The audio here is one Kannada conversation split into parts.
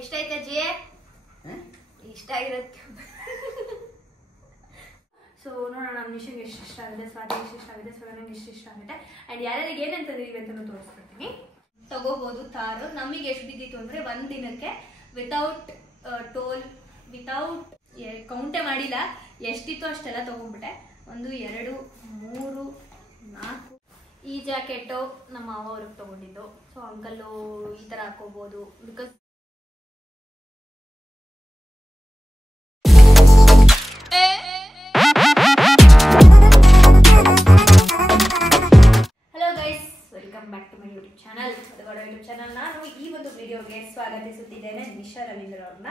ಇಷ್ಟ ಆಯ್ತಾ ಅಜ್ಜಿ? ಇಷ್ಟ ಆಗಿರುತ್ತೆ. ಸೊ ನೋಡೋಣ ನಮ್ಮ ನಿಶಂಗೆ ಎಷ್ಟು ಇಷ್ಟ ಆಗಿದೆ, ಸ್ವಾತಿಗೆ ಎಷ್ಟು ಇಷ್ಟ ಆಗಿದೆ, ಸ್ವರ್ಣಂಗೆ ಎಷ್ಟು ಇಷ್ಟ ಆಗುತ್ತೆ ಆ್ಯಂಡ್ ಯಾರ್ಯಾರಿಗೆ ಏನಂತಂದಿದ್ದೀವಿ ಅಂತಲೂ ತೋರಿಸ್ಕೊಡ್ತೀನಿ. ತಗೋಬೋದು ತಾರು. ನಮಗೆ ಎಷ್ಟು ಬಿದ್ದಿತ್ತು ಅಂದರೆ ಒಂದು ದಿನಕ್ಕೆ ವಿತೌಟ್ ಟೋಲ್, ವಿತೌಟ್ ಕೌಂಟೇ ಮಾಡಿಲ್ಲ, ಎಷ್ಟಿತ್ತು ಅಷ್ಟೆಲ್ಲ ತೊಗೊಂಡ್ಬಿಟ್ಟೆ. 1 2 3 4. ಈ ಜಾಕೆಟು ನಮ್ಮ ಮಾವ ಅವ್ರಿಗೆ ತೊಗೊಂಡಿದ್ದು. ಸೊ ಅಂಕಲ್ಲು ಈ ಥರ ಹಾಕೋಬೋದು because welcome back to my YouTube channel. YouTube channel ನಾನು ಈ ಒಂದು ವಿಡಿಯೋಗೆ ಸ್ವಾಗತಿಸುತ್ತಿದ್ದೇನೆ ನಿಶಾ ರವೀಂದ್ರ ಅವ್ರನ್ನ.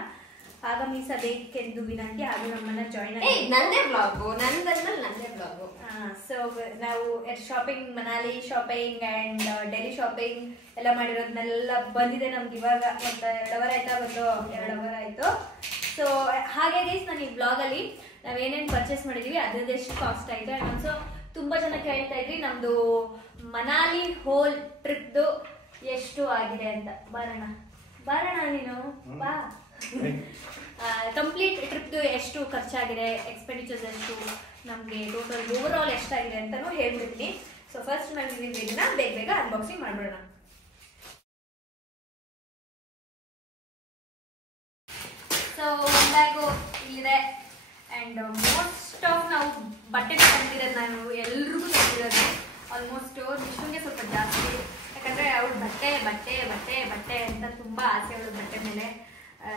ಆಗಮಿಸಬೇಕೆಂದು ವಿನಂತಿ. ಹಾಗೂ ನಮ್ಮನ್ನ ಜಾಯಿನ್ ನಂದೇ ಬ್ಲಾಗು, ನಂದೇ ಬ್ಲಾಗು. ಸೊ ನಾವು shopping, Manali shopping and Delhi shopping ಎಲ್ಲ ಮಾಡಿರೋದನ್ನೆಲ್ಲ ಬಂದಿದೆ ನಮ್ಗೆ ಇವಾಗ. ಒಂದು 2 ಅವರ್ ಆಯ್ತಾ, 2 ಅವರ್ ಆಯಿತು. ಸೊ ಹಾಗೆ ಗೈಸ್, ನಾನು ಈ ಬ್ಲಾಗಲ್ಲಿ ನಾವೇನೇನು ಪರ್ಚೇಸ್ ಮಾಡಿದ್ದೀವಿ ಅದ್ರದ್ದು ಎಷ್ಟು ಕಾಸ್ಟ್ ಆಯಿತು. ಆ್ಯಂಡ್ ಆಲ್ಸೋ ತುಂಬ ಜನ ಕೇಳ್ತಾ ಇದ್ರಿ ನಮ್ಮದು ಮನಾಲಿ ಹೋಲ್ ಟ್ರಿಪ್ದು ಎಷ್ಟು ಆಗಿದೆ ಅಂತ. ಬಾರಣ ನೀನು ಬಾ. ಕಂಪ್ಲೀಟ್ ಟ್ರಿಪ್ದು ಎಷ್ಟು ಖರ್ಚಾಗಿದೆ, ಎಕ್ಸ್ಪೆಂಡಿಚರ್ಸ್ ಎಷ್ಟು, ನಮಗೆ ಟೋಟಲ್ ಓವರ್ ಆಲ್ ಎಷ್ಟಾಗಿದೆ ಅಂತಲೂ ಹೇಳ್ಬಿಡ್ತೀನಿ. ಸೊ ಫಸ್ಟ್ ನಾವು ಇದನ್ನ ಬೇಗ ಅನ್ಬಾಕ್ಸಿಂಗ್ ಮಾಡ್ಬಿಡೋಣ. ಸೊ ಒಂದು ಬ್ಯಾಗು ಇಲ್ಲಿದೆ. ಆ್ಯಂಡ್ ಮೋಸ್ಟ್ ಆಫ್ ನಾವು ಬಟ್ಟೆ ತಂದಿರೋದು, ನಾನು ಎಲ್ರಿಗೂ ತಂದಿರೋದು ಆಲ್ಮೋಸ್ಟ್. ನಿಶುಂಗೆ ಸ್ವಲ್ಪ ಜಾಸ್ತಿ, ಯಾಕಂದರೆ ಅವಳು ಬಟ್ಟೆ ಬಟ್ಟೆ ಬಟ್ಟೆ ಬಟ್ಟೆ ಅಂತ ತುಂಬ ಆಸೆ ಅವಳು ಬಟ್ಟೆ ಮೇಲೆ.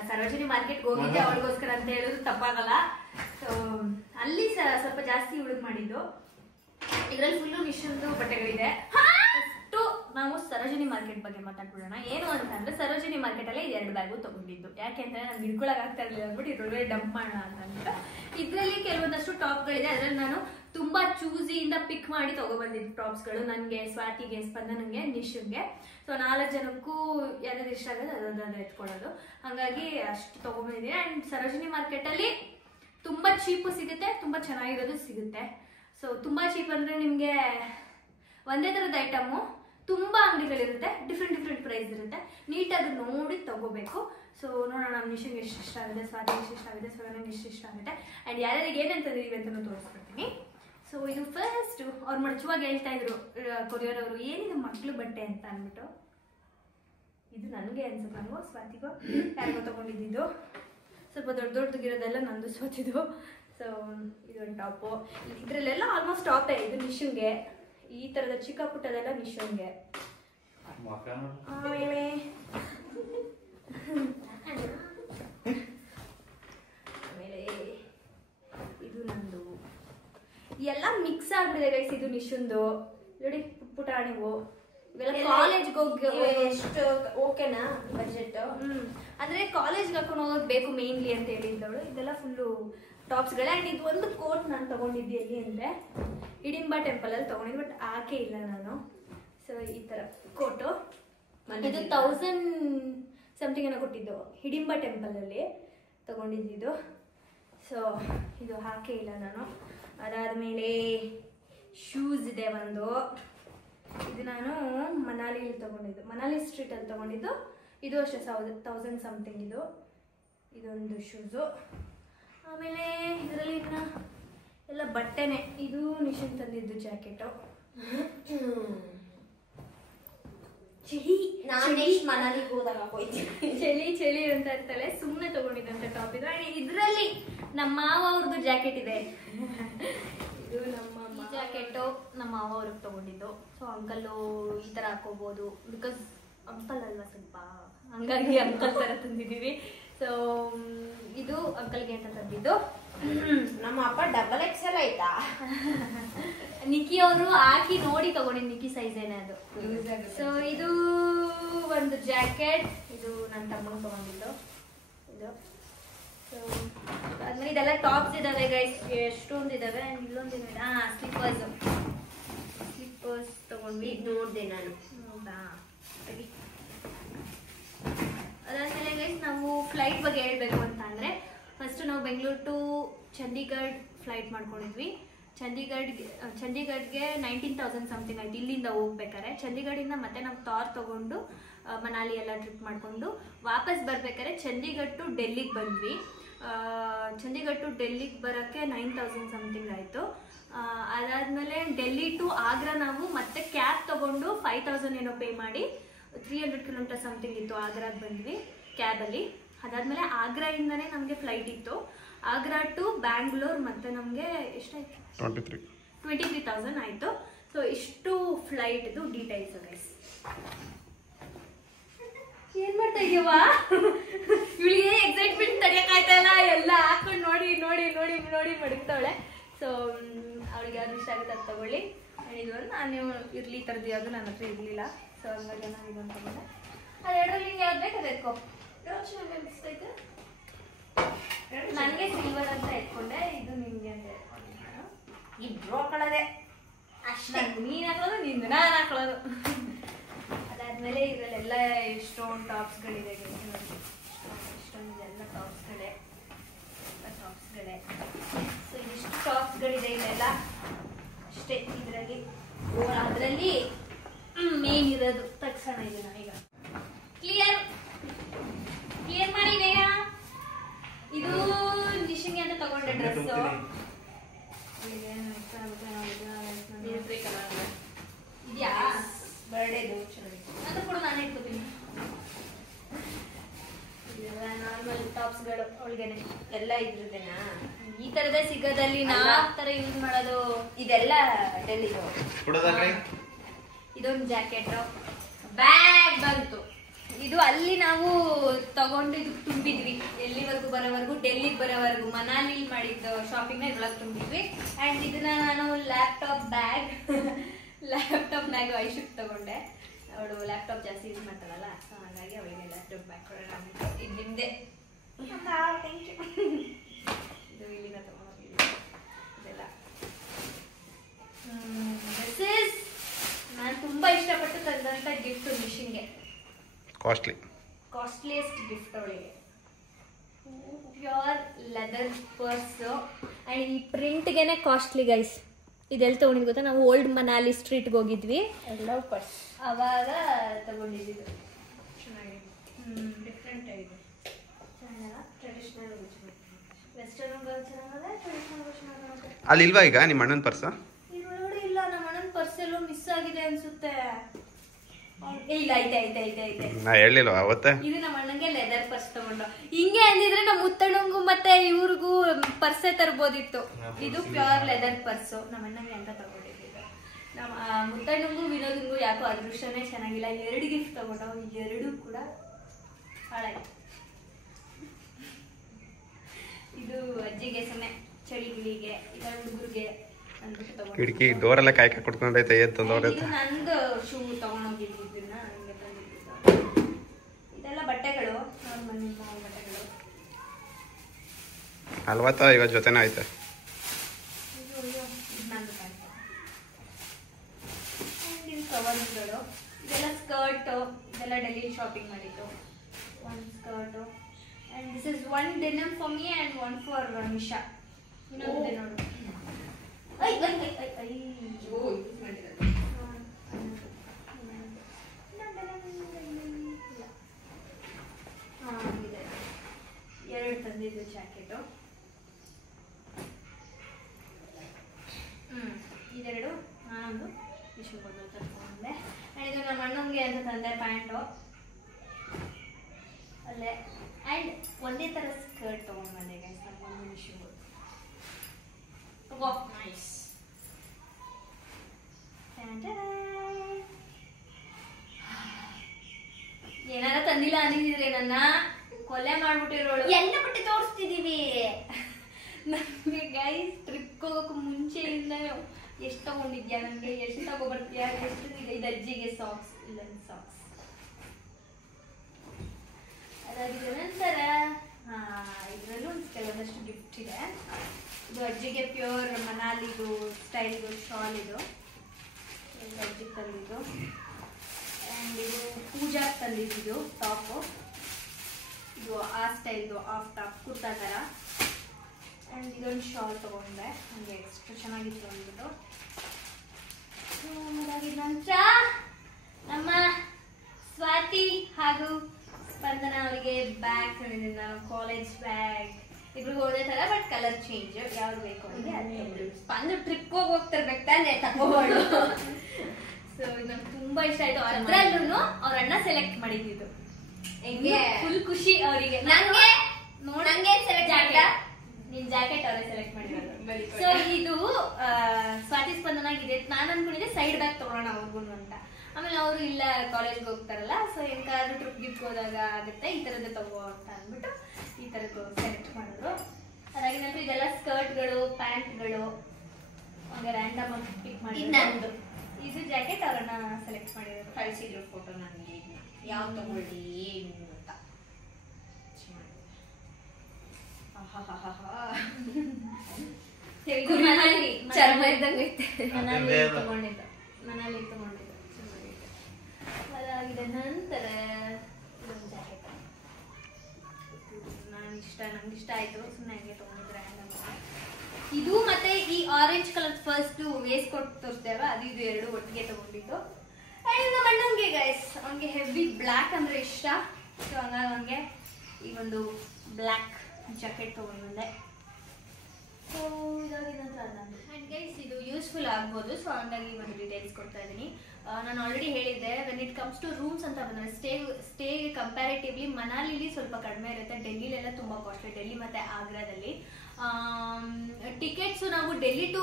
ಸರೋಜಿನಿ ಮಾರ್ಕೆಟ್ಗೆ ಹೋಗಿದ್ದೆ ಅವಳಿಗೋಸ್ಕರ ಅಂತ ಹೇಳೋದು ತಪ್ಪಾಗಲ್ಲ. ಸೊ ಅಲ್ಲಿ ಸ್ವಲ್ಪ ಜಾಸ್ತಿ ಹುಡುಗ ಮಾಡಿದ್ದು. ಇದರಲ್ಲಿ ಫುಲ್ಲು ನಿಶುಂದು ಬಟ್ಟೆಗಳಿದೆ. ಫಸ್ಟು ನಾವು ಸರೋಜಿನಿ ಮಾರ್ಕೆಟ್ ಬಗ್ಗೆ ಮಾತಾಡ್ಬಿಡೋಣ. ಏನು ಅಂತಂದರೆ ಸರೋಜಿನಿ ಮಾರ್ಕೆಟಲ್ಲೇ 2 ಬ್ಯಾಗು ತೊಗೊಂಡಿದ್ದು. ಯಾಕೆಂದರೆ ನಮ್ಗೆ ಹಿಡ್ಕೊಳಕ್ಕೆ ಆಗ್ತಾ ಇರಲಿಲ್ಲ ಅಂದ್ಬಿಟ್ಟು ಇದ್ರೊಳಗೆ ಡಂಪ್ ಮಾಡೋಣ ಅಂತ ಅಂದ್ಬಿಟ್ಟು. ಇದರಲ್ಲಿ ಕೆಲವೊಂದಷ್ಟು ಟಾಪ್ಗಳಿದೆ. ಅದರಲ್ಲಿ ನಾನು ತುಂಬ ಚೂಸಿಯಿಂದ ಪಿಕ್ ಮಾಡಿ ತೊಗೊಬಂದಿದ್ದು ಟಾಪ್ಸ್ಗಳು. ನನಗೆ, ಸ್ವಾತಿಗೆ, ಸ್ಪಂದನಂಗೆ, ನಿಶುಂಗೆ. ಸೊ 4 ಜನಕ್ಕೂ ಯಾವ್ದು ಇಷ್ಟ ಆಗೋದು ಅದೊಂದು ಎತ್ಕೊಳ್ಳೋದು. ಹಾಗಾಗಿ ಅಷ್ಟು ತೊಗೊಂಬಂದಿದ್ದೀನಿ. ಆ್ಯಂಡ್ ಸರೋಜಿನಿ ಮಾರ್ಕೆಟಲ್ಲಿ ತುಂಬ ಚೀಪು ಸಿಗುತ್ತೆ, ತುಂಬ ಚೆನ್ನಾಗಿರೋದು ಸಿಗುತ್ತೆ. ಸೊ ತುಂಬ ಚೀಪ್ ಅಂದರೆ ನಿಮಗೆ ಒಂದೇ ಥರದ ಐಟಮು ತುಂಬ ಅಂಗಡಿಗಳಿರುತ್ತೆ, ಡಿಫ್ರೆಂಟ್ ಪ್ರೈಸ್ ಇರುತ್ತೆ. ನೀಟಾಗಿ ನೋಡಿ ತಗೋಬೇಕು. ಸೊ ನೋಡೋಣ ನಮ್ಮ ನಿಶಂಗೆ ಎಷ್ಟು ಇಷ್ಟ ಆಗಿದೆ, ಸ್ವಾತಿಗೆ ಎಷ್ಟು ಇಷ್ಟ ಆಗಿದೆ, ಸ್ವರ್ಣಂಗೆ ಎಷ್ಟು ಇಷ್ಟ ಆಗುತ್ತೆ ಆ್ಯಂಡ್ ಯಾರ್ಯಾರಿಗೆ ಏನಂತಂದಿದ್ದೀವಿ ಅಂತಲೂ ತೋರಿಸ್ಕೊಡ್ತೀನಿ. ಸೊ ಇದು ಫಸ್ಟ್ ಅವ್ರು ಮಡಚುವಾಗ ಹೇಳ್ತಾ ಇದ್ರು ಕೊರಿಯರ್ ಅವರು, ಏನಿದು ಮಕ್ಳು ಬಟ್ಟೆ ಅಂತ ಅಂದ್ಬಿಟ್ಟು. ಇದು ನನಗೆ ಅನ್ಸುತ್ತೆ, ನನಗೂ ಸ್ವಾತಿಗೂ ಯಾರಿಗೋ ತೊಗೊಂಡಿದ್ದು. ಸ್ವಲ್ಪ ದೊಡ್ಡದಿರೋದೆಲ್ಲ ನಂದು, ಸ್ವಾತಿದು. ಸೊ ಇದೊಂದು ಟಾಪು. ಇದರಲ್ಲೆಲ್ಲ ಆಲ್ಮೋಸ್ಟ್ ಟಾಪೇ. ಇದು ನಿಶುಂಗೆ. ಈ ಥರದ ಚಿಕ್ಕ ಪುಟ್ಟದೆಲ್ಲ ನಿಶುಂಗೆ. ಆಮೇಲೆ ಇದು ನಂದು. ಎಲ್ಲ ಮಿಕ್ಸ್ ಆಗ್ಬಿಟ್ಟಿದೆ ಗೈಸ್. ಇದು ನಿಶುಂದು ನೋಡಿ, ಪುಟಾಣಿವು ಇವೆಲ್ಲ ಕಾಲೇಜ್ಗೆ ಹೋಗಿ ಎಷ್ಟು ಓಕೆನಾ ಬಜೆಟ್? ಅಂದರೆ ಕಾಲೇಜ್ಗೆ ಹಾಕೊಂಡು ಹೋಗೋದು ಬೇಕು ಮೇನ್ಲಿ ಅಂತ ಹೇಳಿದ್ದವಳು. ಇದೆಲ್ಲ ಫುಲ್ಲು ಟಾಪ್ಸ್ಗಳೇ. ಆ್ಯಂಡ್ ಇದು ಒಂದು ಕೋಟ್ ನಾನು ತೊಗೊಂಡಿದ್ದೆ ಎಲ್ಲಿ ಅಂದರೆ ಹಿಡಿಂಬಾ ಟೆಂಪಲಲ್ಲಿ ತೊಗೊಂಡಿದ್ದು, ಬಟ್ ಹಾಕೇ ಇಲ್ಲ ನಾನು. ಸೊ ಈ ಥರ ಕೋಟು ಇದು 1000 ಸಮಥಿಂಗ್ ಏನೋ ಕೊಟ್ಟಿದ್ದು, ಹಿಡಿಂಬಾ ಟೆಂಪಲಲ್ಲಿ ತೊಗೊಂಡಿದ್ದು. ಸೊ ಇದು ಹಾಕೇ ಇಲ್ಲ ನಾನು. ಅದಾದಮೇಲೆ ಶೂಸ್ ಇದೆ ಒಂದು. ಇದು ನಾನು ಮನಾಲಿಯಲ್ಲಿ ತೊಗೊಂಡಿದ್ದು, ಮನಾಲಿ ಸ್ಟ್ರೀಟಲ್ಲಿ ತೊಗೊಂಡಿದ್ದು. ಇದು ಅಷ್ಟೇ 1000 ಸಮಥಿಂಗ್ ಇದು. ಇದೊಂದು ಶೂಸು. ಆಮೇಲೆ ಇದರಲ್ಲಿ ಇನ್ನು ಎಲ್ಲ ಬಟ್ಟೆನೆ. ಇದು ನಿಶನ್ ತಂದಿದ್ದು ಜಾಕೆಟು. ಚಳಿ, ಮನಾಲಿಗೆ ಹೋದಾಗ ಚಳಿ ಅಂತ ಇರ್ತಾಳೆ, ಸುಮ್ಮನೆ ತೊಗೊಂಡಿದ್ದಂಥ ಟಾಪ್ ಇದು. ಆ್ಯಂಡ್ ಇದರಲ್ಲಿ ನಮ್ಮ ಮಾವ ಅವ್ರದ್ದು ಜಾಕೆಟ್ ಇದೆ. ಇದು ನಮ್ಮ ಜಾಕೆಟು ನಮ್ಮ ಮಾವ ಅವ್ರಿಗೆ ತೊಗೊಂಡಿದ್ದು. ಸೊ ಅಂಕಲ್ಲು ಈ ಥರ ಹಾಕೋಬೋದು ಬಿಕಾಸ್ ಅಂಕಲ್ ಅಲ್ವಾ ಸ್ವಲ್ಪ, ಹಂಗಾಗಿ ಅಂಕಲ್ ಥರ ತಂದಿದ್ದೀವಿ. ಸೊ ಇದು ಅಂಕಲ್ಗೆ ಅಂತ ತಂದಿದ್ದು. ನಮ್ಮ ಅಪ್ಪ ಡಬಲ್ XL ಆಯ್ತಾ? ನಿಕ್ಕಿ ಅವರು ಹಾಕಿ ನೋಡಿ ತಗೊಂಡಿದ್ದು, ನಿಕ್ಕಿ ಸೈಜ್ ಏನೇ ಅದು. ಸೊ ಇದು ಒಂದು ಜಾಕೆಟ್. ಇದು ನನ್ನ ತಮ್ಮನಿಗೆ ತಗೊಂಡಿದ್ದು ಇದು. ಸೊ ಆದ್ಮೇಲೆ ಇದೆಲ್ಲ ಟಾಪ್ಸ್ ಇದಾವೆ ಗೈಸ್, ಎಷ್ಟೊಂದು ಇದಾವೆ. ಆ್ಯಂಡ್ ಇಲ್ಲೊಂದಿದೆ, ಸ್ಲಿಪ್ಪರ್ಸ್ ತಗೊಂಡ್ವಿ. ನೋಡಿದೆ ನಾನು. ಹೌದಾ? ಅದಾದ್ಮೇಲೆ ಗೈಸ್ ನಾವು ಫ್ಲೈಟ್ ಬಗ್ಗೆ ಹೇಳ್ಬೇಕು ಅಂತ ಅಂದರೆ, ಫಸ್ಟ್ ನಾವು ಬೆಂಗಳೂರು ಟು ಚಂಡೀಗಢ ಫ್ಲೈಟ್ ಮಾಡ್ಕೊಂಡಿದ್ವಿ. ಚಂಡೀಗಢ್ಗೆ 19,000 ಸಮಥಿಂಗ್ ಆಯ್ತು ಇಲ್ಲಿಂದ ಹೋಗ್ಬೇಕಾರೆ. ಚಂಡೀಗಢಿಂದ ಮತ್ತೆ ನಾವು ಥಾರ್ ತಗೊಂಡು ಮನಾಲಿ ಎಲ್ಲ ಟ್ರಿಪ್ ಮಾಡಿಕೊಂಡು ವಾಪಸ್ ಬರ್ಬೇಕಾದ್ರೆ ಚಂಡೀಗಢ್ ಟು ಡೆಲ್ಲಿಗೆ ಬಂದ್ವಿ. ಚಂಡೀಗಢ್ ಟು ಡೆಲ್ಲಿಗೆ ಬರೋಕ್ಕೆ 9,000 ಸಮಥಿಂಗ್ ಆಯಿತು. ಅದಾದಮೇಲೆ ಡೆಲ್ಲಿ ಟು ಆಗ್ರಾ ನಾವು ಮತ್ತೆ ಕ್ಯಾಬ್ ತಗೊಂಡು 5,000 ಏನೋ ಪೇ ಮಾಡಿ 300 ಕಿಲೋಮೀಟರ್ ಸಮಥಿಂಗ್ ಇತ್ತು ಆಗ್ರಾಗೆ ಬಂದ್ವಿ ಕ್ಯಾಬಲ್ಲಿ. ಅದಾದಮೇಲೆ ಆಗ್ರಾಯಿಂದನೇ ನಮಗೆ ಫ್ಲೈಟ್ ಇತ್ತು. ಆಗ್ರಾ ಟು ಬ್ಯಾಂಗ್ಳೂರ್ ಮತ್ತೆ ನಮಗೆ ಎಷ್ಟಾಯ್ತು? 23,000 ಆಯಿತು. ಸೊ ಇಷ್ಟು ಫ್ಲೈಟ್ದು ಡೀಟೇಲ್ಸ್ ಗೈಸ್. ಏನ್ ಮಾಡ್ತಾ ಇದೀವಾ? ಇವಳಿಗೆ ಎಕ್ಸೈಟ್ಮೆಂಟ್ ತಡೆಯಕ್ಕಾಯ್ತಾ ಇಲ್ಲ, ಎಲ್ಲ ಹಾಕೊಂಡು ನೋಡಿ ನೋಡಿ ನೋಡಿ ನೋಡಿ ಮಡಗ್ತಾವಳೆ. ಸೊ ಅವಳಿಗೆ ಯಾವ್ದು ಇಷ್ಟ ಆಗುತ್ತೆ ಅದು ತಗೊಳ್ಳಿ. ಇದು ನಾನು ಇರಲಿ ಈ ಥರದ್ದು ಯಾವುದು ನನ್ನ ಹತ್ರ ಇರಲಿಲ್ಲ. ಸೊ ಹಂಗಾಗಿ ನಾನು ಇದೊಂದು ತಗೊಂಡೆ. ಅದೆರಡರಲ್ಲಿ ನಿಂಗೆ ಯಾವ್ದು ಬೇಕು ಅದು ಎತ್ಕೊ. ನನಗೆ ಸಿಲ್ವರ್ ಅಂತ ಎತ್ಕೊಂಡೆ, ಇದು ನಿಮಗೆ ಅಂತ ಎತ್ಕೊಂಡಿದ್ದೆ. ಇಬ್ರು ಹಾಕೊಳ್ಳೋದೆ ಅಷ್ಟೇ. ನೀನು ಹಾಕೊಳ್ಳೋದು ನಿಂದು, ನಾನು ಹಾಕೊಳ್ಳೋದು. ಅದಾದ್ಮೇಲೆ ಇದರಲ್ಲೆಲ್ಲ ಎಷ್ಟೊಂದು ಟಾಪ್ಸ್ಗಳಿದೆ. ಇಷ್ಟೊಂದು ಇದೆಲ್ಲ ಟಾಪ್ಸ್ಗಳೇ. ಸೊ ಇದಿಷ್ಟು ಟಾಪ್ಸ್ಗಳಿದೆ ಇದೆಲ್ಲ ಅಷ್ಟೇ. ಅದರಲ್ಲಿ ಮೇನ್ ಇರೋದು ತಕ್ಷಣ ಇದೆ. ನಾನೀಗ ಕ್ಲಿಯರ್ ಮಾಡಿ ಬೇಗ. ಇದು ನಿಶಿಂಗೆ ಅಂತ ತಗೊಂಡೆ ಡ್ರೆಸ್ಸು. ಇದೆಯಾ ಬರ್ಡೇದು? ಅದು ಕೂಡ ನಾನು ಇಟ್ಕೋತೀನಿ. ಇದೆಲ್ಲ ನಾರ್ಮಲ್ ಟಾಪ್ಸ್ಗಳು ಅವಳಿಗೆನೆ ಎಲ್ಲ ಇದ್ರದ್ದೇನಾ? ಈ ತರದೇ ಸಿಗೋದಲ್ಲಿ ನಾವು ತರ ಯೂಸ್ ಮಾಡೋದು. ಇದೆಲ್ಲ ಡೆಲ್ಲಿದು. ಇದೊಂದು ಜಾಕೆಟ್, ಬ್ಯಾಗ್ ಬಂತು. ಇದು ಅಲ್ಲಿ ನಾವು ತಗೊಂಡು ಇದು ತುಂಬಿದ್ವಿ ಎಲ್ಲಿವರೆಗೂ ಬರೋವರೆಗೂ, ಡೆಲ್ಲಿಗೆ ಬರೋವರೆಗೂ ಮನಾಲಿ ಮಾಡಿದ್ದು ಶಾಪಿಂಗ್ನ ಇದ್ರೊಳಗೆ ತುಂಬಿದ್ವಿ. ಆ್ಯಂಡ್ ಇದನ್ನ ನಾನು ಲ್ಯಾಪ್ಟಾಪ್ ಬ್ಯಾಗ್ ಐಶುಕ್ ತಗೊಂಡೆ. ಅವಳು ಲ್ಯಾಪ್ಟಾಪ್ ಜಾಸ್ತಿ ಯೂಸ್ ಮಾಡ್ತಾಳಲ್ಲ, ಸೊ ಹಾಗಾಗಿ ಅವಳಿಗೆ ಲ್ಯಾಪ್ಟಾಪ್ ಬ್ಯಾಗ್ ಕೊಡೋಣ. ಇದು ನಿಮ್ಮದೇ. ಇದು ಇಲ್ಲಿಂದ ತಗೊಂಡೋಗಿದ್ವಿ ಇದೆಲ್ಲ. ನಾನು ತುಂಬಾ ಇಷ್ಟಪಟ್ಟು ತಂದಂತ ಗಿಫ್ಟ್ ಮಿಷಿನ್ಗೆ. ಕಾಸ್ಟ್ಲಿಯೆಸ್ಟ್ ಗಿಫ್ಟ್ ಅವಳಿಗೆ. Pure leather purse. ಆ್ಯಂಡ್ ಈ ಪ್ರಿಂಟ್ಗೆನೆ ಕಾಸ್ಟ್ಲಿ ಗೈಸ್. ಇದೆಲ್ಲ ತಗೊಂಡಿದ್ದು ಗೊತ್ತಾ? ನಾವು ಓಲ್ಡ್ ಮನಾಲಿ ಸ್ಟ್ರೀಟ್ಗೆ ಹೋಗಿದ್ವಿ, ಎಲ್ಲ ಪರ್ಸ್ ಅವಾಗ ತಗೊಂಡಿದ್ದು. ಚೆನ್ನಾಗಿದೆ, ಡಿಫ್ರೆಂಟ್ ಆಗಿದೆ. ಚೆನ್ನಾಗಲ್ಲ? ಟ್ರೆಡಿಷನಲ್ ವೆಸ್ಟರ್ನ್ ಚೆನ್ನಾಗಿದೆ, ಟ್ರೆಡಿಷನಲ್ ಚೆನ್ನಾಗಿದೆ. ಅಲ್ಲಿ ಇಲ್ವಾ ಈಗ ನಿಮ್ಮ ಅಣ್ಣನ ಪರ್ಸ? ಇದ್ರೊಳಗಡೆ ಇಲ್ಲ. ನಮ್ಮ ಅಣ್ಣನ ಪರ್ಸ್ ಎಲ್ಲೋ ಮಿಸ್ ಆಗಿದೆ ಅನ್ಸುತ್ತೆ. ಇಲ್ಲ, ಐತೆ. ನಾ ಹೇಳಿಲ್ವ ಅವತ್ತೆ? ಇದು ನಮ್ಮ ಅಣ್ಣಂಗೆ ಲೆದರ್ ಪರ್ಸ್ ತಗೊಂಡು. ಹಿಂಗೆ ಅಂದಿದ್ರೆ ನಮ್ಮ ಮುತ್ತಣ್ಣಂಗೂ ಮತ್ತೆ ಇವ್ರಿಗೂ ಪರ್ಸೆ ತರ್ಬೋದಿತ್ತು. ಇದು ಪ್ಯೂರ್ ಲೆದರ್ ಪರ್ಸು ನಮ್ಮ ಅಣ್ಣಂಗೆ ಅಂತ ತಗೊಂಡಿದ್ದು. ನಮ್ಮ ಮುತ್ತಣ್ಣಂಗೂ ವಿನೋದಂಗೂ ಯಾಕೋ ಅದೃಷ್ಟನೇ ಚೆನ್ನಾಗಿಲ್ಲ. 2 ಗಿಫ್ಟ್ ತಗೊಂಡು 2 ಕೂಡ ಹಾಳಾಯ್ತು. ಇದು ಅಜ್ಜಿಗೆ ಸುಮ್ಮನೆ ಚಳಿಗಳಿಗೆ, ಇಲ್ಲ ಹುಡುಗರಿಗೆ ಅಂದ್ಬಿಟ್ಟು ತಗೊಂಡು. ಕಿಟಕಿ ಡೋರೆಲ್ಲ ಕಾಯ್ಕ ಕುಟ್ಕೊಂಡೈತೆ ಇದು ನಂದು ಶೂ ತಗೊಂಡೋಗಿದ್ದು. ಇದನ್ನ ಹಂಗೆ ತಂದಿದ್ದು. ಇದೆಲ್ಲ ಬಟ್ಟೆಗಳು, ನಾರ್ಮಲ್ ನಿಮ್ಮ ಬಟ್ಟೆಗಳು. 40-50 ಜೊತೆನೇ ಐತೆ. ಇದು ನಂದು ಕಾಯ್ತು. ಇದು ಕವರ್ಗಳು. ಇದೆಲ್ಲ ಸ್ಕರ್ಟು. ಇದೆಲ್ಲ ಡೆಲ್ಲಿ ಶಾಪಿಂಗ್ ಮಾಡಿದ್ದು. 1 skirt. And this is 1 denim for me and 1 for Nisha. ಇನ್ನೊಂದಿದೆ ನೋಡು. ಎರಡು ತಂದಿದ್ದು ಜಾಕೆಟು. ಇದೆರಡು ನಾನೊಂದು ವಿಶ್ವಗೊಂದು ತಗೊಂಡೆ. ಆ್ಯಂಡ್ ಇದು ನಮ್ಮ ಅಣ್ಣಂಗೆ ಅಂತ ತಂದೆ ಪ್ಯಾಂಟು ಅಲ್ಲೇ. ಆ್ಯಂಡ್ ಒಂದೇ ಥರ ಸ್ಕರ್ಟ್ ತೊಗೊಂಡು ಬಂದೆ ಗೈಸ್ ನಮ್ಮೊಂದು ವಿಶ್ವಗೊಂದು. ನೈಸ್. ಏನಾರ ತಂದಿಲ್ಲ ಅಂದಿದ್ರೆ ನನ್ನ ಕೊಲೆ ಮಾಡ್ಬಿಟ್ಟಿರೋಳು. ಎಲ್ಲ ಬಟ್ಟೆ ತೋರಿಸ್ತಿದೀವಿ. ನಮಗೆ ಗೈಸ್ ಟ್ರಿಪ್ಗೆ ಹೋಗೋಕೆ ಮುಂಚೆಯಿಂದ ಎಷ್ಟು ತಗೊಂಡಿದ್ಯಾ, ನನಗೆ ಎಷ್ಟು ತಗೊಬರ್ತೀಯಾ, ಎಷ್ಟು ಇದೆ. ಇದು ಅಜ್ಜಿಗೆ ಸಾಕ್ಸ್, ಇಲ್ಲೊಂದು ಸಾಕ್ಸ್. ಅದಾಗಿದ ನಂತರ ಇದರಲ್ಲೂ ಕೆಲವೊಂದಷ್ಟು ಗಿಫ್ಟ್ ಇದೆ. ಇದು ಅಜ್ಜಿಗೆ ಪ್ಯೂರ್ ಮನಾಲಿದು ಸ್ಟೈಲ್ದು ಶಾಲ್. ಇದು ಅಜ್ಜಿಗೆ ತಂದಿದ್ದು. ಆ್ಯಂಡ್ ಇದು ಪೂಜಾ ತಂದಿದ್ದು ಟಾಪು. ಇದು ಆ ಸ್ಟೈಲ್ದು ಆಫ್ ಟಾಪ್ ಕುರ್ತಾ ಥರ. ಆ್ಯಂಡ್ ಇದೊಂದು ಶಾಲ್ ತೊಗೊಂಡೆ, ನನಗೆ ಎಷ್ಟು ಚೆನ್ನಾಗಿತ್ತು ಅಂದ್ಬಿಟ್ಟು. ಅದಾಗಿದ ನಂತರ ನಮ್ಮ ಸ್ವಾತಿ ಹಾಗೂ ಸ್ಪಂದನ ಅವರಿಗೆ ಬ್ಯಾಗ್ ತಂದಿದ್ದೀನಿ ನಾನು, ಕಾಲೇಜ್ ಬ್ಯಾಗ್. ಇಬ್ರಿಗೂ ಒಂದೇ ಥರ ಬಟ್ ಕಲರ್ ಚೇಂಜ್, ಯಾವ್ದು ಬೇಕು ಅಂದರೆ ಅದು. ಸ್ಪಂದ ಟ್ರಿಪ್ ಹೋಗ್ತಿರ್ಬೇಕು ತಾನೆ ತಗೋಬಾರ್ದು. ಸೊ ಇದು ನಂಗೆ ತುಂಬಾ ಇಷ್ಟ ಆಯ್ತು. ಅದ್ರಲ್ಲೂ ಅವ್ರ ಅಣ್ಣ ಸೆಲೆಕ್ಟ್ ಮಾಡಿದ್ದು ಹೆಂಗೆ ಫುಲ್ ಖುಷಿ ಅವರಿಗೆ. ನಂಗೆ ನಿನ್ ಜಾಕೆಟ್ ಅವರೇ ಸೆಲೆಕ್ಟ್ ಮಾಡಿರೋದು. ಸೊ ಇದು ಸ್ವಾತಿ ಸ್ಪಂದನಾಗಿದೆ. ನಾನು ಅನ್ಕೊಂಡಿದ್ದೆ ಸೈಡ್ ಬ್ಯಾಗ್ ತಗೊಳ್ಳೋಣ ಅವ್ರಿಗೂ ಅಂತ. ಆಮೇಲೆ ಅವರು ಇಲ್ಲ ಕಾಲೇಜ್ಗೆ ಹೋಗ್ತಾರಲ್ಲ, ಸೊ ಎಂಕಾದ್ರೂ ಟ್ರಿಪ್ ಗಿಫ್ಟ್ ಹೋದಾಗ ಆಗುತ್ತೆ ಈ ಥರದ್ದು ತಗೋ ಅಂತ ಅಂದ್ಬಿಟ್ಟು ಈ ಥರದ್ದು ಸೆಲೆಕ್ಟ್ ಮಾಡಿದ್ರು. ಅದಾಗಿದ ನಂತರ ಇದೆಲ್ಲ ಸ್ಕರ್ಟ್ಗಳು, ಪ್ಯಾಂಟ್ಗಳು ಹಂಗೆ ರ್ಯಾಂಡಮ್ ಆಗಿ ಪಿಕ್ ಮಾಡಿ. ಇದು ಜಾಕೆಟ್ ಅವರನ್ನ ಸೆಲೆಕ್ಟ್ ಮಾಡಿರೋದು. ಕಳಿಸಿದ್ರು ಫೋಟೋ ನನಗೆ, ಯಾವ ತಗೊಳ್ಳಿ ಏನು ಅಂತ. ಚರ್ಮ ಇದ್ದಂಗೆ ಮನಾಲಿ ತಗೊಂಡಿದ್ದು ಚೆನ್ನಾಗಿತ್ತು. ಅದಾಗಿದೆ ನಂತರ ಇದೊಂದು ಜಾಕೆಟ್ ನಂಗೆ ಇಷ್ಟ ಆಯ್ತು, ಸುಮ್ಮನೆ ಹಂಗೆ ತಗೊಂಡಿದ್ರೆ. ಇದು ಮತ್ತೆ ಈ ಆರೆಂಜ್ ಕಲರ್ ಫಸ್ಟ್ ವೇಸ್ಟ್ ಕೊಟ್ಟು ತೋರಿಸ್ತೇವೆ, ಅದು ಇದು ಎರಡು ಒಟ್ಟಿಗೆ ತಗೊಂಡಿದ್ದು. ನಮ್ಮ ಅಣ್ಣಂಗೆ ಗೈಸ್, ಅವನಿಗೆ ಹೆವಿ ಬ್ಲ್ಯಾಕ್ ಅಂದ್ರೆ ಇಷ್ಟ. ಸೊ ಹಂಗಾಗಿ ಅವನಿಗೆ ಈ ಒಂದು ಬ್ಲ್ಯಾಕ್ ಜಾಕೆಟ್ ತಗೊಂಡ್ಬಂದೆ. ಸೊ ಇದಾಗಿದ ನಂತರ ಆ್ಯಂಡ್ ಗೈಸ್ ಇದು ಯೂಸ್ಫುಲ್ ಆಗ್ಬೋದು. ಸೊ ಹಂಗಾಗಿ ಒಂದು ಡೀಟೇಲ್ಸ್ ಕೊಡ್ತಾ ಇದ್ದೀನಿ. ನಾನು ಆಲ್ರೆಡಿ ಹೇಳಿದ್ದೆ, when it comes to rooms ಅಂತ ಬಂದರೆ ಸ್ಟೇಗೆ ಕಂಪ್ಯಾರಿಟಿವ್ಲಿ ಮನಾಲಿಲಿ ಸ್ವಲ್ಪ ಕಡಿಮೆ ಇರುತ್ತೆ, ಡೆಲ್ಲಿಲೆಲ್ಲ ತುಂಬ ಕಾಸ್ಟ್ಲಿ, ಡೆಲ್ಲಿ ಮತ್ತು ಆಗ್ರಾದಲ್ಲಿ. ಟಿಕೆಟ್ಸು ನಾವು ಡೆಲ್ಲಿ ಟು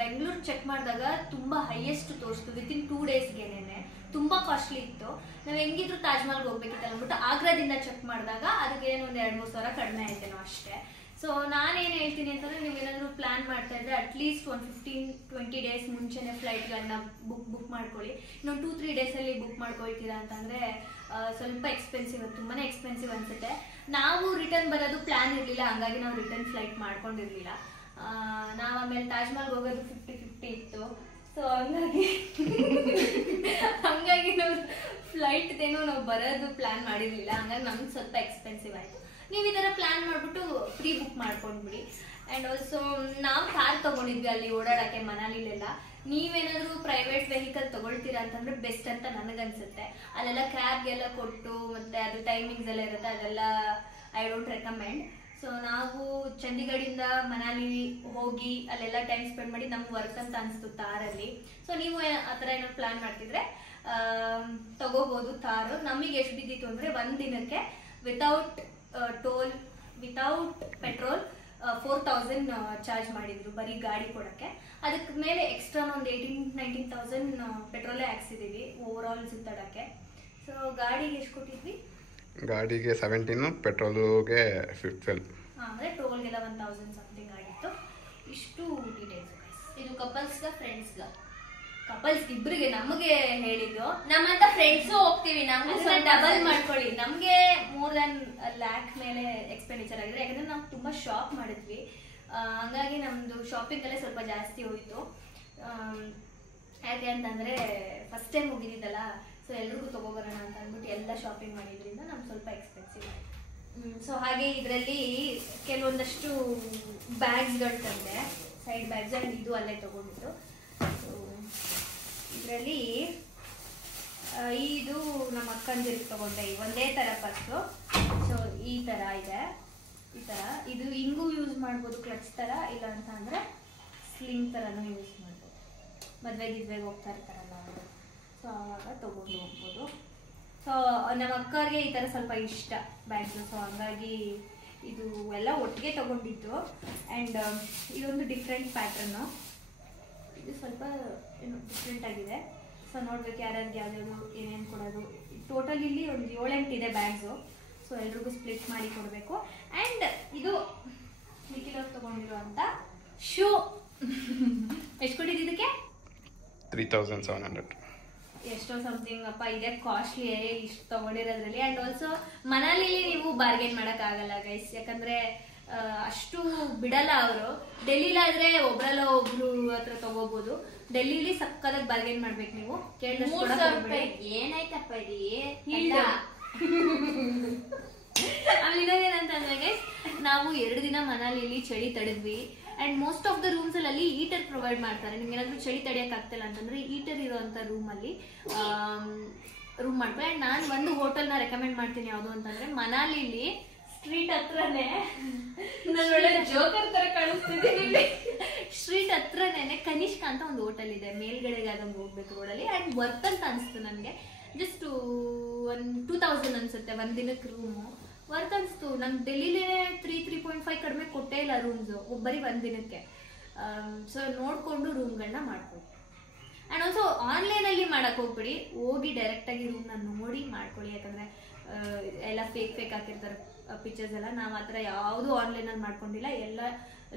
ಬೆಂಗಳೂರು ಚೆಕ್ ಮಾಡಿದಾಗ ತುಂಬ ಹೈಯೆಸ್ಟ್ ತೋರಿಸ್ತು, ವಿತಿನ್ 2 ಡೇಸ್ಗೆನೆ ತುಂಬ ಕಾಸ್ಟ್ಲಿ ಇತ್ತು. ನಾವು ಹೆಂಗಿದ್ರು ತಾಜ್ ಮಹಲ್ಗೆ ಹೋಗ್ಬೇಕಿತ್ತಲ್ಲ ಅಂದ್ಬಿಟ್ಟು ಆಗ್ರಾದಿಂದ ಚೆಕ್ ಮಾಡಿದಾಗ ಅದಕ್ಕೆ ಒಂದು 2-3 ಸಾವಿರ ಕಡಿಮೆ ಆಯ್ತೇನೋ ಅಷ್ಟೇ. ಸೊ ನಾನೇನು ಹೇಳ್ತೀನಿ ಅಂತಂದರೆ, ನೀವೇನಾದರೂ ಪ್ಲ್ಯಾನ್ ಮಾಡ್ತಾ ಇದ್ರೆ ಅಟ್ಲೀಸ್ಟ್ ಒಂದು 15-20 ಡೇಸ್ ಮುಂಚೆನೇ ಫ್ಲೈಟ್ಗಳನ್ನ ಬುಕ್ ಮಾಡ್ಕೊಳ್ಳಿ. ಇನ್ನೊಂದು 2-3 ಡೇಸಲ್ಲಿ ಬುಕ್ ಮಾಡ್ಕೊಳ್ತೀರಾ ಅಂತಂದರೆ ಸ್ವಲ್ಪ ಎಕ್ಸ್ಪೆನ್ಸಿವ್, ತುಂಬಾ ಎಕ್ಸ್ಪೆನ್ಸಿವ್ ಅನಿಸುತ್ತೆ. ನಾವು ರಿಟರ್ನ್ ಬರೋದು ಪ್ಲ್ಯಾನ್ ಇರಲಿಲ್ಲ, ಹಂಗಾಗಿ ನಾವು ರಿಟರ್ನ್ ಫ್ಲೈಟ್ ಮಾಡ್ಕೊಂಡಿರಲಿಲ್ಲ. ನಾವು ಆಮೇಲೆ ತಾಜ್ ಮಹಲ್ಗೆ ಹೋಗೋದು 50-50 ಇತ್ತು. ಸೊ ಹಂಗಾಗಿ ನಾವು ಫ್ಲೈಟ್ದೇನೋ ನಾವು ಬರೋದು ಪ್ಲ್ಯಾನ್ ಮಾಡಿರಲಿಲ್ಲ, ಹಂಗಾಗಿ ನಮ್ಗೆ ಸ್ವಲ್ಪ ಎಕ್ಸ್ಪೆನ್ಸಿವ್ ಆಯಿತು. ನೀವು ಈ ಥರ ಪ್ಲ್ಯಾನ್ ಮಾಡಿಬಿಟ್ಟು ಪ್ರೀ ಬುಕ್ ಮಾಡ್ಕೊಂಡ್ಬಿಡಿ. ಆ್ಯಂಡ್ ಆಲ್ಸೋ ನಾವು ಕಾರ್ ತೊಗೊಂಡಿದ್ವಿ ಅಲ್ಲಿ ಓಡಾಡೋಕ್ಕೆ ಮನಾಲಿಲೆಲ್ಲ. ನೀವೇನಾದರೂ ಪ್ರೈವೇಟ್ ವೆಹಿಕಲ್ ತೊಗೊಳ್ತೀರಾ ಅಂತಂದರೆ ಬೆಸ್ಟ್ ಅಂತ ನನಗನ್ಸುತ್ತೆ. ಅಲ್ಲೆಲ್ಲ ಕ್ಯಾಬ್ಗೆಲ್ಲ ಕೊಟ್ಟು ಮತ್ತು ಅದು ಟೈಮಿಂಗ್ಸ್ ಎಲ್ಲ ಇರುತ್ತೆ, ಅದೆಲ್ಲ ಐ ಡೋಂಟ್ ರೆಕಮೆಂಡ್. ಸೊ ನಾವು ಚಂಡೀಗಢಿಂದ ಮನಾಲಿ ಹೋಗಿ ಅಲ್ಲೆಲ್ಲ ಟೈಮ್ ಸ್ಪೆಂಡ್ ಮಾಡಿ ನಮ್ಗೆ ವರ್ಕ್ ಅಂತ ಅನಿಸ್ತು ತಾರಲ್ಲಿ. ಸೊ ನೀವು ಆ ಥರ ಏನಾದ್ರು ಪ್ಲ್ಯಾನ್ ಮಾಡ್ತಿದ್ರೆ ತಗೋಬೋದು ತಾರು. ನಮಗೆ ಎಷ್ಟು ಬಿದ್ದಿತ್ತು ಅಂದರೆ ಒಂದು ದಿನಕ್ಕೆ without toll, without petrol 4000 charge ಮಾಡಿದ್ರು ಬರೀ ಗಾಡಿ ಕೊಡೋಕ್ಕೆ. ಅದಕ್ಕೆ ಮೇಲೆ ಎಕ್ಸ್ಟ್ರಾ ಒಂದು 18,000-19,000 ಪೆಟ್ರೋಲೇ ಹಾಕ್ಸಿದ್ದೀವಿ ಓವರ್ ಆಲ್ ಸುತ್ತಾಡೋಕ್ಕೆ. ಸೊ ಗಾಡಿಗೆ ಎಷ್ಟು ಕೊಟ್ಟಿದ್ವಿ? ಗಾಡಿಗೆ 17, ಪೆಟ್ರೋಲ್ಗೆ 12. ಅಂದರೆ ಟೋಲ್ಗೆಲ್ಲ 1000 ಸಮಥಿಂಗ್ ಆಗಿತ್ತು. ಇಷ್ಟು ಡೀಟೇಲ್ಸ್. ಇದು ಕಪಲ್ಸ್ಗ ಫ್ರೆಂಡ್ಸ್ಗ? ಕಪಲ್ಸ್ ಇಬ್ಬರಿಗೆ ನಮಗೆ ಹೇಳಿದ್ದು. ನಮ್ಮಂತ ಫ್ರೆಂಡ್ಸು ಹೋಗ್ತೀವಿ, ನಮ್ಗೆ ಡಬಲ್ ಮಾಡ್ಕೊಳ್ಳಿ. ನಮಗೆ more than 1 lakh ಮೇಲೆ ಎಕ್ಸ್ಪೆಂಡಿಚರ್ ಆಗಿದೆ, ಯಾಕಂದ್ರೆ ನಾವು ತುಂಬಾ ಶಾಪ್ ಮಾಡಿದ್ವಿ. ಹಂಗಾಗಿ ನಮ್ದು ಶಾಪಿಂಗ್ ಅಲ್ಲೇ ಸ್ವಲ್ಪ ಜಾಸ್ತಿ ಹೋಯ್ತು. ಯಾಕೆ ಅಂತಂದ್ರೆ ಫಸ್ಟ್ ಟೈಮ್ ಹೋಗಿದ್ದಲ್ಲ, ಸೊ ಎಲ್ರಿಗೂ ತಗೋಬರೋಣ ಅಂತ ಅಂದ್ಬಿಟ್ಟು ಎಲ್ಲ ಶಾಪಿಂಗ್ ಮಾಡಿದ್ರಿಂದ ನಮ್ಗೆ ಸ್ವಲ್ಪ ಎಕ್ಸ್ಪೆನ್ಸಿವ್ ಆಯಿತು. ಸೊ ಹಾಗೆ ಇದರಲ್ಲಿ ಕೆಲವೊಂದಷ್ಟು ಬ್ಯಾಗ್ಸ್ಗಳು ತಂದೆ, ಸೈಡ್ ಬ್ಯಾಗ್ಸ್. ಆ್ಯಂಡ್ ಇದು ಅಲ್ಲೇ ತಗೊಂಡಿದ್ದು. ಸೊ ಇದರಲ್ಲಿ ಇದು ನಮ್ಮ ಅಕ್ಕಂದಿರಿಗೆ ತಗೊಂಡೆ, ಒಂದೇ ಥರ ಪರ್ಸು. ಸೊ ಈ ಥರ ಇದೆ, ಈ ಥರ. ಇದು ಹಿಂಗೂ ಯೂಸ್ ಮಾಡ್ಬೋದು, ಕ್ಲಚ್ ಥರ. ಇಲ್ಲ ಅಂತ ಅಂದರೆ ಸ್ಲಿಂಗ್ ಥರನೂ ಯೂಸ್ ಮಾಡ್ಬೋದು, ಮದುವೆಗೆ ಹೋಗ್ತಾ ಇರ್ತಾರಲ್ಲ ಅವರು. ಸೊ ಆವಾಗ ತೊಗೊಂಡು ಹೋಗ್ಬೋದು. ಸೊ ನಮ್ಮ ಅಕ್ಕವ್ರಿಗೆ ಈ ಥರ ಸ್ವಲ್ಪ ಇಷ್ಟ ಬ್ಯಾಗ್ಸು. ಸೊ ಹಂಗಾಗಿ ಇದು ಎಲ್ಲ ಒಟ್ಟಿಗೆ ತೊಗೊಂಡಿದ್ದು. ಆ್ಯಂಡ್ ಇದೊಂದು ಡಿಫ್ರೆಂಟ್ ಪ್ಯಾಟ್ರನ್ನು, ಇದು ಸ್ವಲ್ಪ ಏನು ಡಿಫ್ರೆಂಟ್ ಆಗಿದೆ. ಸೊ ನೋಡ್ಬೇಕು ಯಾರ್ಯಾರಿಗೆ ಯಾವ್ಯಾವುದು ಏನೇನು ಕೊಡೋದು. ಟೋಟಲ್ ಇಲ್ಲಿ ಒಂದು 7-8 ಇದೆ ಬ್ಯಾಗ್ಸು. ಸೊ ಎಲ್ರಿಗೂ ಸ್ಪ್ಲಿಟ್ ಮಾಡಿ ಕೊಡಬೇಕು. ಆ್ಯಂಡ್ ಇದು ನಿಖಿಲವ್ರು ತೊಗೊಂಡಿರುವಂಥ ಶೂ. ಎಷ್ಟು ಕೊಟ್ಟಿದ್ದು ಇದಕ್ಕೆ? 3,700. ಎಷ್ಟೋ ಸಮಥಿಂಗ್ ಅಪ್ಪ, ಇದೆ ಕಾಸ್ಟ್ಲಿ ಇಷ್ಟು ತೊಗೊಂಡಿರೋದ್ರಲ್ಲಿ. ಆ್ಯಂಡ್ ಆಲ್ಸೋ ಮನಾಲಿಲಿ ನೀವು ಬಾರ್ಗೇನ್ ಮಾಡೋಕ್ಕಾಗಲ್ಲ ಗೈಸ್, ಯಾಕಂದರೆ ಅಷ್ಟು ಬಿಡಲ್ಲ ಅವರು. ಡೆಲ್ಲಿಲಾದ್ರೆ ಒಬ್ರಲ್ಲ ಒಬ್ರು ಹತ್ರ ತಗೋಬಹುದು. ಡೆಲ್ಲಿಲಿ ಸಕ್ಕದಾಗಿ ಬಾರ್ಗೇನ್ ಮಾಡ್ಬೇಕು ನೀವು. ಏನಾಯ್ತಪ್ಪ ಇದು? ಆಮೇಲೆ ಇನ್ನೊಂದೇನಂತಂದ್ರೆ ಗೈಸ್, ನಾವು 2 ದಿನ ಮನಾಲಿಯಲ್ಲಿ ಚಳಿ ತಡೆದ್ವಿ. And most of the rooms ಅಲ್ಲಿ ಹೀಟರ್ ಪ್ರೊವೈಡ್ ಮಾಡ್ತಾರೆ. ನಿಮ್ಗೆ ಏನಾದ್ರು ಚಳಿ ತಡೆಯಕ್ ಆಗ್ತಿಲ್ಲ ಅಂತಂದ್ರೆ ಹೀಟರ್ ಇರುವಂತ ರೂಮ್ ಅಲ್ಲಿ ರೂಮ್ ಮಾಡ್ತಾರೆ. ಅಂಡ್ ನಾನು ಒಂದು ಹೋಟೆಲ್ ನ ರೆಕಮೆಂಡ್ ಮಾಡ್ತೀನಿ, ಯಾವ್ದು ಅಂತಂದ್ರೆ ಮನಾಲಿಲಿ ಸ್ಟ್ರೀಟ್ ಹತ್ರನೇ ಜೋಕರ್ ತರ ಕಾಣಿಸ್ತಿದ್ದೀನಿ. ಸ್ಟ್ರೀಟ್ ಹತ್ರನೇ ಕನಿಷ್ಕ ಅಂತ ಒಂದು ಹೋಟೆಲ್ ಇದೆ, ಮೇಲ್ಗಡೆಗೆ ಅದೊಂದು ಹೋಗ್ಬೇಕು ರೋಡಲ್ಲಿ. ಅಂಡ್ ವರ್ತ್ ಅಂತ ಅನ್ಸ್ತು ನನಗೆ. ಜಸ್ಟ್ 2000 ಅನ್ಸುತ್ತೆ ಒಂದ್ ದಿನಕ್ಕೆ ರೂಮು. ವರ್ತ್ ಅನ್ಸ್ತು. ನಾನು ಡೆಲ್ಲಿಲೇ 3.5 ಕಡಿಮೆ ಕೊಟ್ಟೇ ಇಲ್ಲ ರೂಮ್ಸ್ ಬರೀ ಒಂದ್ ದಿನಕ್ಕೆ. ಸೊ ನೋಡ್ಕೊಂಡು ರೂಮ್ಗಳನ್ನ ಮಾಡ್ಕೊಳ್ಳಿ. ಅಂಡ್ ಆಲ್ಸೋ ಆನ್ಲೈನ್ ಅಲ್ಲಿ ಮಾಡಕ್ ಹೋಗ್ಬಿಡಿ, ಹೋಗಿ ಡೈರೆಕ್ಟ್ ಆಗಿ ರೂಮ್ ನ ನೋಡಿ ಮಾಡ್ಕೊಳ್ಳಿ. ಯಾಕಂದ್ರೆ ಎಲ್ಲ ಫೇಕ್ ಹಾಕಿರ್ತಾರೆ ಪಿಕ್ಚರ್ಸ್ ಎಲ್ಲ. ನಾವು ಆತರ ಯಾವ್ದು ಆನ್ಲೈನ್ ಅಲ್ಲಿ ಮಾಡ್ಕೊಂಡಿಲ್ಲ. ಎಲ್ಲ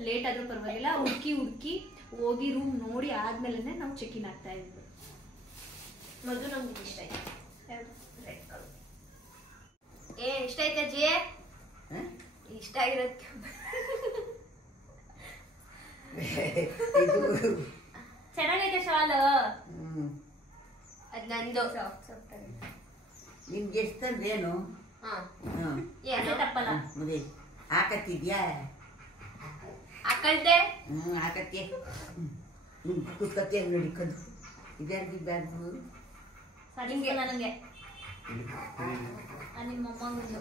ಲೇಟ್ ಆದ್ರೂ ಪರವಾಗಿಲ್ಲ, ಹುಡುಕಿ ಹೋಗಿ ರೂಮ್ ನೋಡಿ ಆದ್ಮೇಲೆ ನಾವು ಚೆಕ್ ಇನ್ ಆಗ್ತಾ ಇದ್ವಿ. ಮೊದಲು ನಮ್ಗೆ ಇಷ್ಟ ಆಯ್ತು. ರೆಡ್ ಕಲರ್ ಇಷ್ಟ ಆಯ್ತು ಅಜ್ಜಿ? ಇಷ್ಟ ಆಗಿರೋದಕ್ಕೆ ಚೆನ್ನಾಗೈತೆ ಶಾಲು. ಅದ್ ನಂದು. ನಿಮ್ಗೆ ಎಷ್ಟಂದ್ರೇನು ತಪ್ಪಲ್ಲ. ಹಾಕತ್ತಿದ್ಯಾ? ಹಾಕಳ್ದೆ ಹಾಕತ್ತೆ. ಕುತ್ಕತ್ತೆ ನೋಡಿ ಕದು ಇದ್ಯಾರ್ದು ಬ್ಯಾಗ್ದು ನನಗೆ ನಿಮ್ಮ ಅಮ್ಮಂದು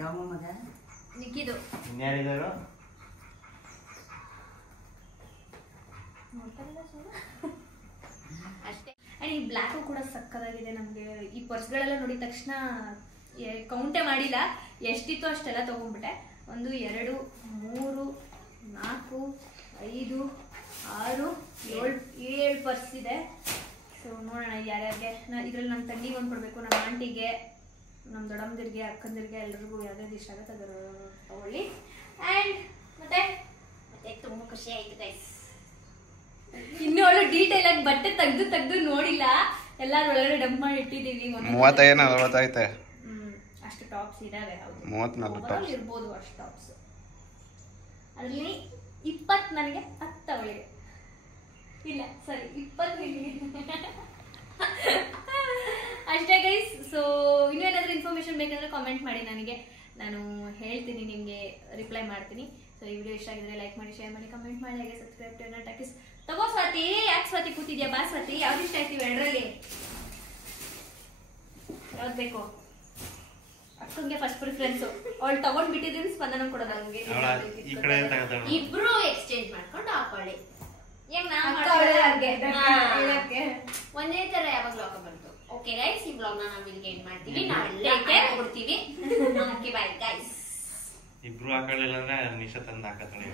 ಯಾವ ಮಗ ನಿಕ್ಕಿದು ಇನ್ಯಾರಿದ್ದಾರೋ ಅಷ್ಟೇ. ಅಂಡ್ ಈ ಬ್ಲ್ಯಾಕು ಕೂಡ ಸಕ್ಕದಾಗಿದೆ. ನಮ್ಗೆ ಈ ಪರ್ಸ್ಗಳೆಲ್ಲ ನೋಡಿದ ತಕ್ಷಣ ಕೌಂಟೇ ಮಾಡಿಲ್ಲ, ಎಷ್ಟಿತ್ತು ಅಷ್ಟೆಲ್ಲ ತಗೊಂಡ್ಬಿಟ್ಟೆ. 1 2 3 4 5 6 7 ಪರ್ಸ್ ಇದೆ. ಸೊ ನೋಡೋಣ ಯಾರ್ಯಾರಿಗೆ. ಇದ್ರಲ್ಲಿ ನಮ್ಮ ತಂಗಿಗೆ ಒಂದು ಕೊಡಬೇಕು, ನಮ್ಮ ಆಂಟಿಗೆ, ನಮ್ಮ ದೊಡ್ಡಮ್ಮದಿರಿಗೆ, ಅಕ್ಕಂದಿರಿಗೆ, ಎಲ್ರಿಗೂ ಯಾವ್ಯಾವ್ದು ಇಷ್ಟ ಆಗುತ್ತೆ ಅದರ ತಗೊಳ್ಳಿ. ಆ್ಯಂಡ್ ಮತ್ತೆ ತುಂಬಾ ಖುಷಿ ಆಯ್ತು ಗೈಸ್. ಇನ್ನು ಅವಳು ಡೀಟೇಲ್ ಆಗಿ ಬಟ್ಟೆ ತೆಗ್ದು ನೋಡಿಲ್ಲ, ಎಲ್ಲಾರು ಒಳಗಡೆ ಡಂಪ್ ಮಾಡಿ ಇಟ್ಟಿದೀವಿ. 35 ಐತೆ. ಅಷ್ಟು ಟಾಪ್ಸ್ ಇದಾವೆ. 34 ಟಾಪ್ಸ್ ಇರ್ಬೋದು ಅಷ್ಟು ಟಾಪ್ಸ್. ಅದ್ರಲ್ಲಿ 20 ನನಗೆ, 10 ಅವಳಿಗೆ. ಇಲ್ಲ ಸರಿ 20 ಅಷ್ಟೇ ಗೈಸ್. ಸೊ ಇನ್ನೇನಾದ್ರೂ ಇನ್ಫಾರ್ಮೇಶನ್ ಬೇಕಂದ್ರೆ ಕಾಮೆಂಟ್ ಮಾಡಿ ನನಗೆ, ನಾನು ಹೇಳ್ತೀನಿ, ನಿಮಗೆ ರಿಪ್ಲೈ ಮಾಡ್ತೀನಿ. ಸೊ ಈ ವಿಡಿಯೋ ಇಷ್ಟ ಆಗಿದ್ರೆ ಲೈಕ್ ಮಾಡಿ, ಶೇರ್ ಮಾಡಿ, ಕಮೆಂಟ್ ಮಾಡಿ, ಹಾಗೆ ಸಬ್ಸ್ಕ್ರೈಬ್ ಟು ಟಾಕಿಸ್. ತಗೋ ಸ್ವಾತಿ, ಯಾಕೆ ಸ್ವಾತಿ ಕೂತಿದ್ಯಾ? ಬಾ ಸ್ವಾತಿ, ಯಾವ್ದು ಇಷ್ಟ ಆಯ್ತೀವಿ ಎರಡರಲ್ಲಿ ಯಾವ್ದು ಬೇಕು? ಅಕ್ಕಂಗೆ ಫಸ್ಟ್ ಪ್ರಿಫರೆನ್ಸ್. ಅವಳು ತಗೊಂಡ್ ಬಿಟ್ಟಿದ್ದೀನಿ, ಸ್ಪಂದನ ಕೊಡೋದು ನಮ್ಗೆ. ಈ ಕಡೆ ತಗೋತಾಳೆ. ಇಬ್ರು ಎಕ್ಸ್ಚೇಂಜ್ ಮಾಡ್ಕೊಂಡು ಹಾಕೊಳ್ಳಿ. ಒಂದೇ ತರ ಯಾವಾಗ್ಲೂ ಹಾಕೋಬಾರ್ದು. ಓಕೆ ಗೈಸ್, ಈ ಬ್ಲಾಗ್ ನಾವು ಇಲ್ಲಿಗೆ ಎಂಡ್ ಮಾಡ್ತೀವಿ. ನಾಳೆ ಕೊಡ್ತೀವಿ. Okay bye guys. ಇಬ್ರು ಹಾಕೊಳ್ಳಿಲ್ಲ ಅಂದ್ರೆ ನಿಶಾ ತಂದು ಹಾಕತ್ತಾಳೆ.